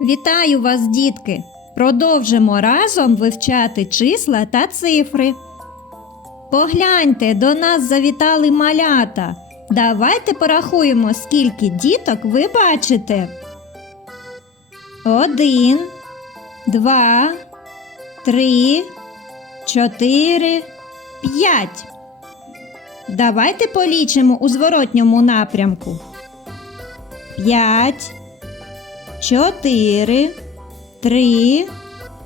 Вітаю вас, дітки! Продовжимо разом вивчати числа та цифри. Погляньте, до нас завітали малята. Давайте порахуємо, скільки діток ви бачите. Один, два, три, чотири, п'ять. Давайте полічимо у зворотньому напрямку. П'ять, чотири, три,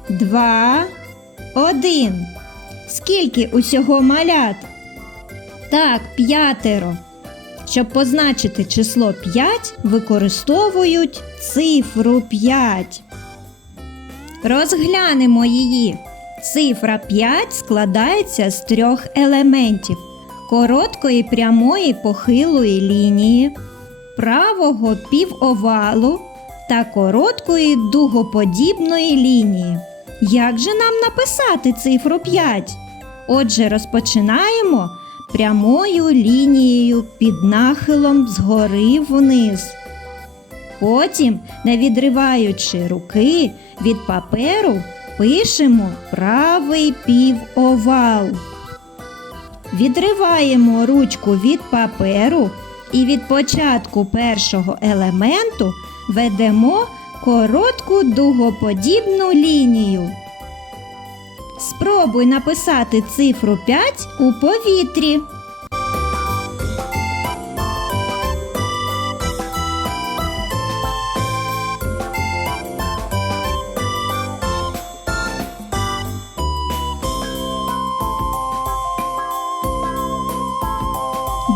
два, один. Скільки усього малят? Так, п'ятеро. Щоб позначити число 5, використовують цифру 5. Розглянемо її. Цифра 5 складається з трьох елементів: короткої прямої похилої лінії, правого півовалу та короткої дугоподібної лінії. Як же нам написати цифру 5? Отже, розпочинаємо прямою лінією під нахилом згори вниз. Потім, не відриваючи руки від паперу, пишемо правий півовал. Відриваємо ручку від паперу і від початку першого елементу ведемо коротку дугоподібну лінію. Спробуй написати цифру 5 у повітрі.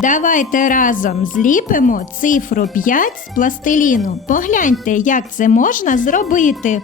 Давайте разом зліпимо цифру 5 з пластиліну. Погляньте, як це можна зробити.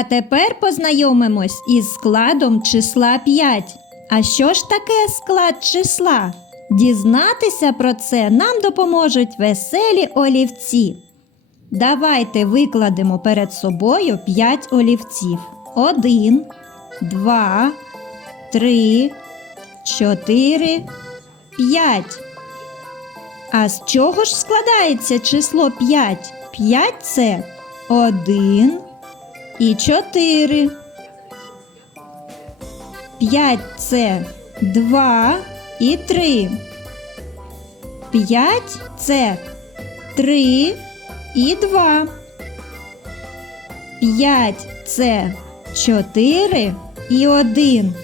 А тепер познайомимось із складом числа 5. А що ж таке склад числа? Дізнатися про це нам допоможуть веселі олівці. Давайте викладемо перед собою 5 олівців. 1, 2, 3, 4, 5. А з чого ж складається число 5? 5 це 1, і 4. 5 це 2 і 3. 5 це 3 і 2. 5 це 4 і 1.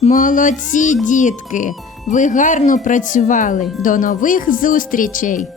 Молодці, дітки! Ви гарно працювали. До нових зустрічей!